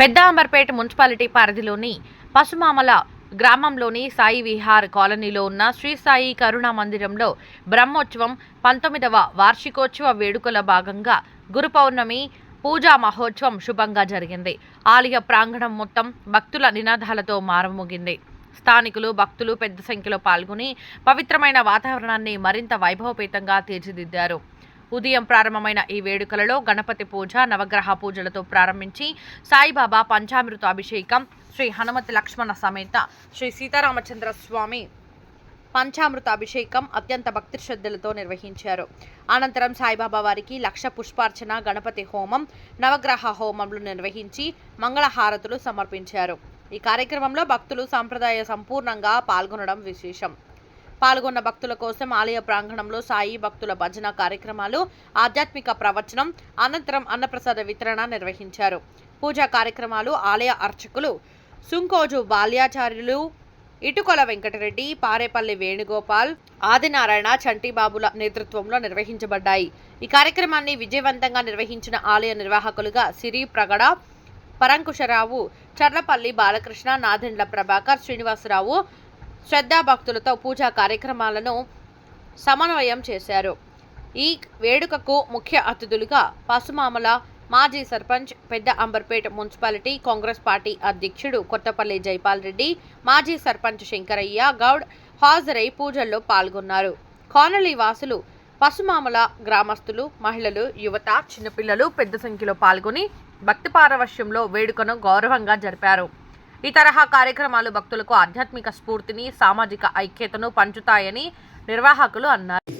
పెద్ద అంబర్పేట మున్సిపాలిటీ పరిధిలోని పసుమామల గ్రామంలోని సాయి విహార్ కాలనీలో ఉన్న శ్రీ సాయి కరుణా మందిరంలో బ్రహ్మోత్సవం పంతొమ్మిదవ వార్షికోత్సవ వేడుకల భాగంగా గురు పౌర్ణమి పూజా మహోత్సవం శుభంగా జరిగింది. ఆలయ ప్రాంగణం మొత్తం భక్తుల నినాదాలతో మారుమోగింది. స్థానికులు భక్తులు పెద్ద సంఖ్యలో పాల్గొని పవిత్రమైన వాతావరణాన్ని మరింత వైభవపేతంగా తీర్చిదిద్దారు. ఉదయం ప్రారంభమైన ఈ వేడుకలలో గణపతి పూజ నవగ్రహ పూజలతో ప్రారంభించి సాయిబాబా పంచామృత అభిషేకం శ్రీ హనుమతి లక్ష్మణ సమేత శ్రీ సీతారామచంద్ర స్వామి పంచామృత అభిషేకం అత్యంత భక్తి శ్రద్ధలతో నిర్వహించారు. అనంతరం సాయిబాబా వారికి లక్ష పుష్పార్చన గణపతి హోమం నవగ్రహ హోమంలు నిర్వహించి మంగళహారతులు సమర్పించారు. ఈ కార్యక్రమంలో భక్తులు సాంప్రదాయ సంపూర్ణంగా పాల్గొనడం విశేషం. పాల్గొన్న భక్తుల కోసం ఆలయ ప్రాంగణంలో సాయి భక్తుల భజన కార్యక్రమాలు ఆధ్యాత్మిక ప్రవచనం అనంతరం అన్నప్రసాద వితరణ నిర్వహించారు. పూజా కార్యక్రమాలు ఆలయ అర్చకులు సుంకోజు బాల్యాచార్యులు ఇటుకొల వెంకటరెడ్డి పారేపల్లి వేణుగోపాల్ ఆదినారాయణ చంటిబాబుల నేతృత్వంలో నిర్వహించబడ్డాయి. ఈ కార్యక్రమాన్ని విజయవంతంగా నిర్వహించిన ఆలయ నిర్వాహకులుగా సిరి ప్రగడ పరంకుశరావు చర్లపల్లి బాలకృష్ణ నాదెండ్ల ప్రభాకర్ శ్రీనివాసరావు శ్రద్ధాభక్తులతో పూజా కార్యక్రమాలను సమన్వయం చేశారు. ఈ వేడుకకు ముఖ్య అతిథులుగా పసుమామల మాజీ సర్పంచ్ పెద్ద అంబర్పేట మున్సిపాలిటీ కాంగ్రెస్ పార్టీ అధ్యక్షుడు కొత్తపల్లి జైపాల్ రెడ్డి మాజీ సర్పంచ్ శంకరయ్య గౌడ్ హాజరై పూజల్లో పాల్గొన్నారు. కాలనీ వాసులు పసుమామల గ్రామస్తులు మహిళలు యువత చిన్నపిల్లలు పెద్ద సంఖ్యలో పాల్గొని భక్తి పారవశ్యంలో వేడుకను గౌరవంగా జరిపారు. ఈ తరహా కార్యక్రమాలు భక్తులకు ఆధ్యాత్మిక స్ఫూర్తిని సామాజిక ఐక్యతను పంచుతాయని నిర్వాహకులు అన్నారు.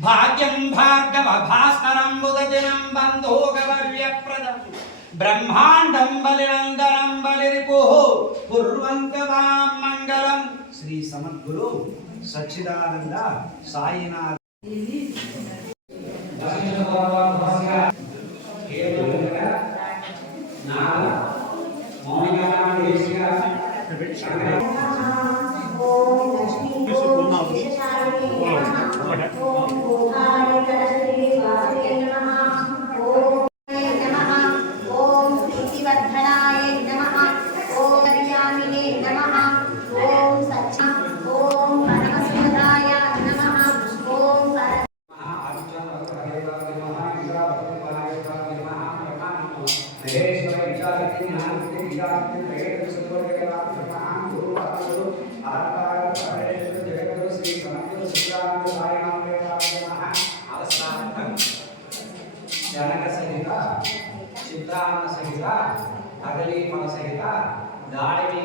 భాగ్యం భార్గవ భాస్కరం బంధోగవర్యప్రదం. బ్రహ్మాండం బలినందనం బలిరిపు. కుర్వంతదాం మంగళం. శ్రీ సమద్గురు సచ్చిదానంద సాయినాథ్ నాలుగు మౌనిక గారు செய்கிறதா தாடியை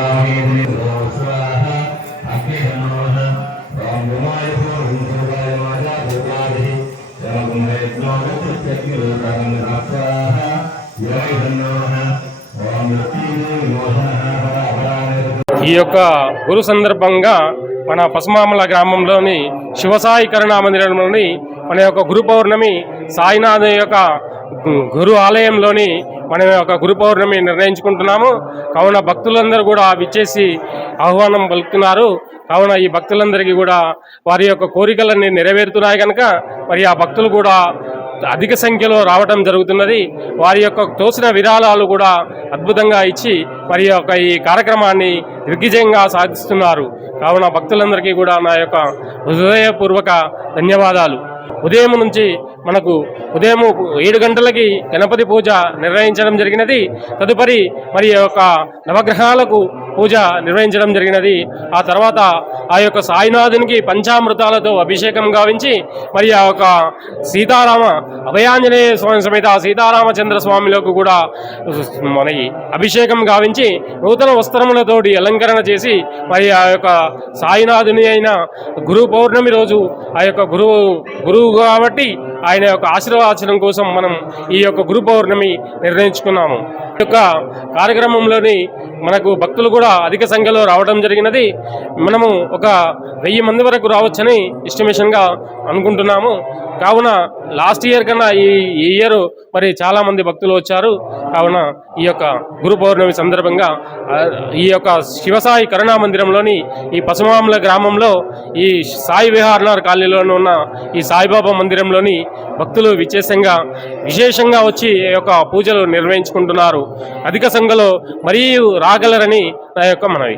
ఈ యొక్క గురు సందర్భంగా మన పసుమామల గ్రామంలోని శివసాయి కరుణా మందిరంలోని మన యొక్క గురు పౌర్ణమి సాయినాథ్ యొక్క గురు ఆలయంలోని మన యొక్క గురు పౌర్ణమి నిర్ణయించుకుంటున్నాము. కావున భక్తులందరూ కూడా విచ్చేసి ఆహ్వానం పలుకుతున్నారు. కావున ఈ భక్తులందరికీ కూడా వారి యొక్క కోరికలన్నీ నెరవేరుతున్నాయి కనుక మరి ఆ భక్తులు కూడా అధిక సంఖ్యలో రావడం జరుగుతున్నది. వారి యొక్క తోసిన విరాళాలు కూడా అద్భుతంగా ఇచ్చి మరి యొక్క ఈ కార్యక్రమాన్ని దిగ్విజయంగా సాధిస్తున్నారు. కావున భక్తులందరికీ కూడా నా యొక్క హృదయపూర్వక ధన్యవాదాలు. ఉదయం నుంచి మనకు ఉదయం ఏడు గంటలకి గణపతి పూజ నిర్వహించడం జరిగినది. తదుపరి మరి యొక్క నవగ్రహాలకు పూజ నిర్వహించడం జరిగినది. ఆ తర్వాత ఆ యొక్క సాయినాథునికి పంచామృతాలతో అభిషేకం గావించి మరి ఆ యొక్క సీతారామ అభయాంజనేయ స్వామి సమేత సీతారామచంద్ర స్వామిలోకి కూడా మన అభిషేకం గావించి నూతన వస్త్రములతోటి అలంకరణ చేసి మరి ఆ యొక్క సాయినాథుని అయిన గురు పౌర్ణమి రోజు ఆ యొక్క గురువు గురువు కాబట్టి ఆయన యొక్క ఆశీర్వాచనం కోసం మనం ఈ యొక్క గురు పౌర్ణమి నిర్ణయించుకున్నాము. యొక్క కార్యక్రమంలోని మనకు భక్తులు కూడా అధిక సంఖ్యలో రావడం జరిగినది. మనము ఒక వెయ్యి మంది వరకు రావచ్చని ఎస్టిమేషన్గా అనుకుంటున్నాము. కావున లాస్ట్ ఇయర్ కన్నా ఈ ఈ ఇయర్ మరి చాలా మంది భక్తులు వచ్చారు. కావున ఈ యొక్క గురు పౌర్ణమి సందర్భంగా ఈ యొక్క శివసాయి కరుణా మందిరంలోని ఈ పసుమాముల గ్రామంలో ఈ సాయి విహార్నార్ కాలనీలోని ఉన్న ఈ సాయిబాబా మందిరంలోని భక్తులు విశేషంగా విశేషంగా వచ్చి ఈ యొక్క పూజలు నిర్వహించుకుంటున్నారు. అధిక సంఖ్యలో మరీ రాగలరని నా యొక్క మనవి.